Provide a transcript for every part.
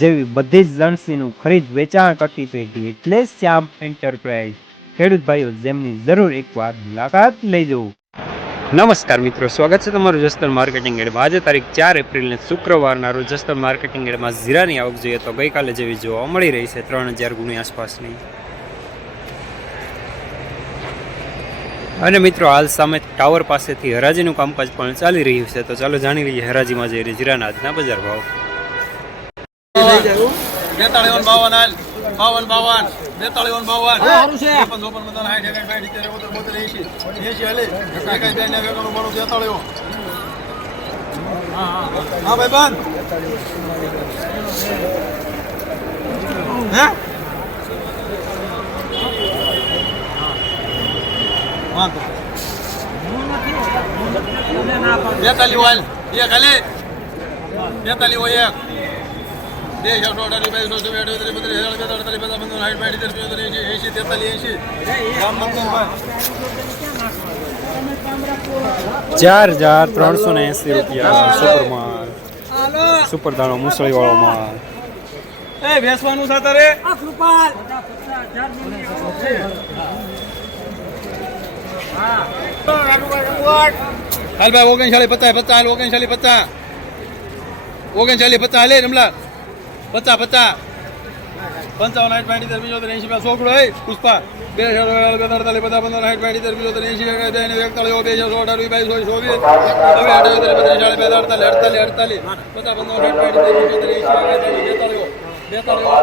જેવી બધી જ લણસીનું ખરીદ વેચાણ કરતી પેઢી એટલે શ્યામ એન્ટરપ્રાઇઝ ખેડૂત ભાઈઓ, જેમની જરૂર એકવાર મુલાકાત લેજો. નમસ્કાર મિત્રો, સ્વાગત છે તમારું જસ્તર માર્કેટિંગ એડમાં. આજે તારીખ ચાર એપ્રિલને શુક્રવારના રોજ જસ્તર માર્કેટિંગ એડમાં જીરાની આવક જોઈએ તો ગઈકાલે જેવી જોવા મળી રહી છે, ત્રણ હજાર ગુણી આસપાસની. અને મિત્રો, હાલ સામે ટાવર પાસેથી હરાજીનું કામકાજ પણ ચાલી રહ્યું છે. તો ચાલો જાણી લઈએ હરાજીમાં જઈ રહી જીરાના આજના બજાર ભાવ. બેતાળીસ બાવન હાલ બાવન બાવન બેતાળીસ બાવન ત્રેપન બધા હાલે એકાઈ બે નેવું એકાણું બાણું બેતાળીસ હા ભાઈ બંધ હે વાંધો બેતાલી વાલ એક હાલે બેતાલી હોય એક. મંદિર ચાર હજાર ત્રણસો ને એસી રૂપિયા સુપર માલ. સુપર દાણો મુસળી વાળો માલ. એ બેસવાનું હાલ ભાઈ ઓગણચાલી પત્તા પચાસ હાલ ઓગણચાલીસ પચાસ. ઓગણચાલીસ પચાસ હાલે રમલા પચાસ પચાસ પંચાવન આઠ પાંચ બીજો એંશી રૂપિયા છોકરો હોય પુષ્પા બે હજાર બે અડતાલીસ પચાસ પંદર આઠ પાંચ બીજો ને એકતાલીસ બે હજાર સો અઢાર બાવીસ સો ચોવીસ હવે અઠાવીસ બત્રીસ ચાલીસ બે અડતાલીસ અડતાલીસ અડતાલીસ પચાસ પંદર આઠ પાંચ બીજો એસી બેતાલીસ બેતાલીસ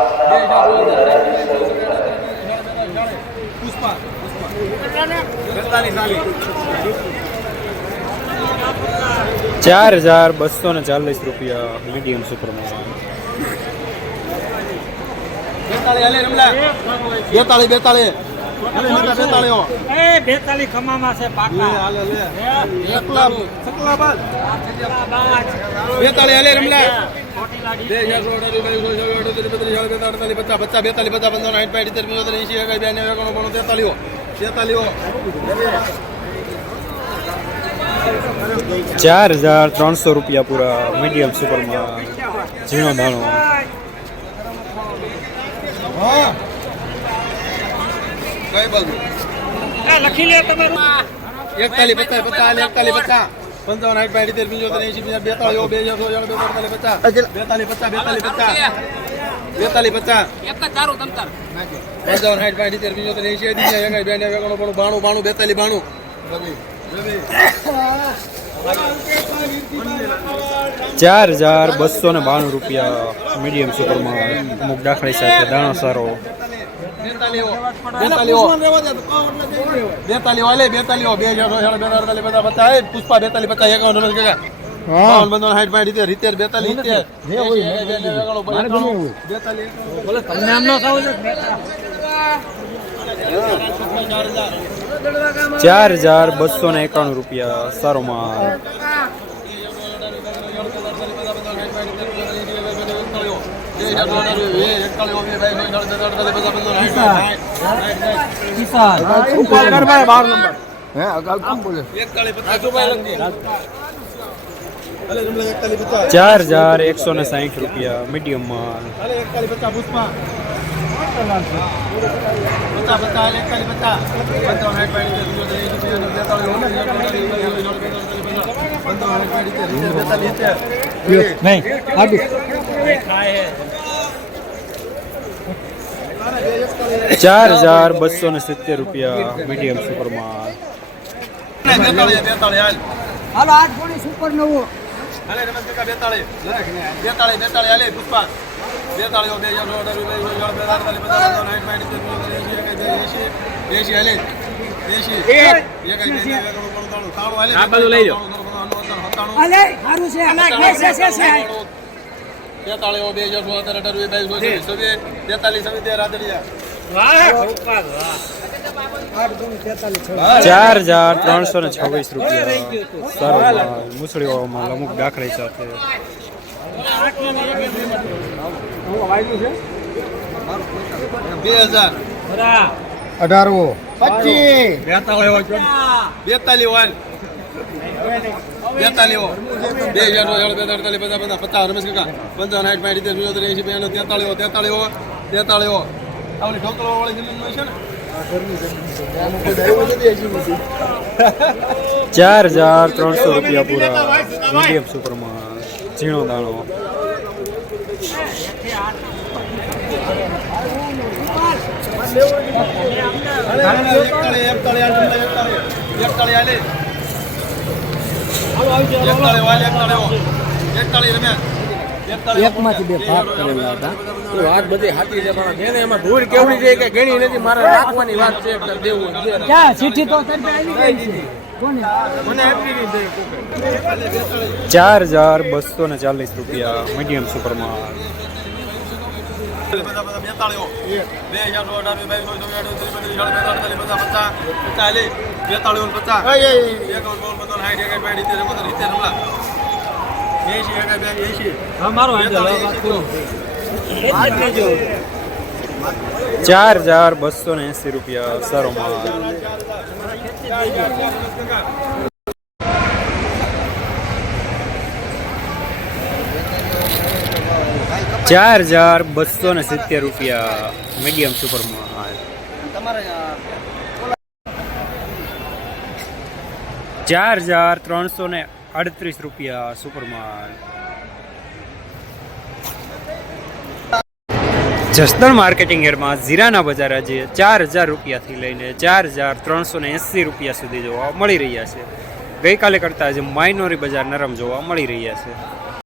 પુષ્પા ચાર હજાર બસો ને ચાલીસ રૂપિયા મીડિયમ સુપર બેતાળી બેતાળી બેતાલી ખમામાં છે પાકા. હાલે રમલા. પંચાવન સાઠ પાંચ સિત્તેર પંચોતેર એંશી એકાઈ બે નેવું એકાણું બાણું તેતાલીસ તેતાલીસ ચાર હજાર ત્રણસો રૂપિયા પૂરા મીડિયમ સુપરમાં ઝીણો દાણો કઈ બાજુ? એ લખી લે તમે એકતાલીસ પચાસ પચાસ હાલે એકતાલીસ પચાસ. પંચાવન સાઠ પાંચ સિત્તેર પંચોતેર એંશી બીજા બેતાળીસ બે હજાર સો બેતાલીસ પચાસ. બેતાલીસ પચાસ બેતાલીસ પચાસ. બેતાલીસ પચાસ. પંચાવન સાઠ પાંચ સિત્તેર પંચોતેર એકાઈ એકાણું બાણું બાણું બેતાલીસ બાણું. ચાર હજાર બસો ને બાણું રૂપિયા મીડિયમ સુપર માલ અમુક દાખલી સાથે દાણો સારો બેતાલીસ વાલે બેતાલીસ બે હજાર બે બધા પચાસ પુષ્પા બેતાલી પચાસ એકાવન રમેશ કાકા બાવન બંધન સાઠ પાંચ રીતે રીતેર બેતાલીસ ઇત્તેર તમને આમ ન થવું ચાર હજાર બસો ને એકાણું રૂપિયા સારો માલ. ચાર હજાર એકસો ને સાહીઠ રૂપિયા મીડિયમ માલ નહીં ચાર હજાર બસો ને સિત્તેર રૂપિયા મીડિયમ સુપર માલ હાલો આઠ સુપર નવું. હાલે રમેશ બેતાળી બેતાળી બેતાળી હાલે પુષ્પા. બેતાળીઓ બે હજાર હજાર બે હાલે. બે હજાર અઢાર બાવીસ છવ્વીસ તેતાલીસ તેર રાતડિયા ચાર હજાર ત્રણસો ને છવ્વીસ રૂપિયા. સારો અમુક દાખલા સાથે બે હજાર. અઢારવો. પચીસ. બેતાલીસ બેતાલીસ બે હજાર સો હજાર બે પચાસ રમેશ કાકા. પંચાવન સાઠ પાંચ સિત્તેર પંચોતેર એંશી બ્યાણું તેતાળીસ તેતાળીસ તેતાળીસ આવડી ઠોકરો વાળી જમીન છે ને? ચાર હજાર ત્રણસો રૂપિયા પૂરા. મીડિયમ સુપરમાં ઝીણો દાણો. એકતાળીસ રમ્યા. એકમાંથી બે ભાગ કરેલા હતા વાત બધી હાથી છે પણ જેને એમાં ભૂલ કેવડી છે કે ગણી નથી મારે રાખવાની વાત છે કે દેવું ક્યાં ચીઠી તો ચાર હજાર બસો ને ચાલીસ રૂપિયા મીડિયમ સુપરમાં બેતાળીસ પચાસ ચાર હજાર બસો ને એંસી રૂપિયા સારો માલ ચાર હજાર બસો ને સિત્તેર રૂપિયા મીડિયમ સુપરમાં ચાર હજાર ત્રણસો ને અડત્રીસ રૂપિયા સુપરમાં જસદણ માર્કેટિંગ એરમાં જીરાના બજાર આજે ચાર હજાર રૂપિયાથી લઈને ચાર હજાર ત્રણસો ને એંસી રૂપિયા સુધી જોવા મળી રહ્યા છે. ગઈકાલે કરતાં આજે માઇનોરી બજાર નરમ જોવા મળી રહ્યા છે.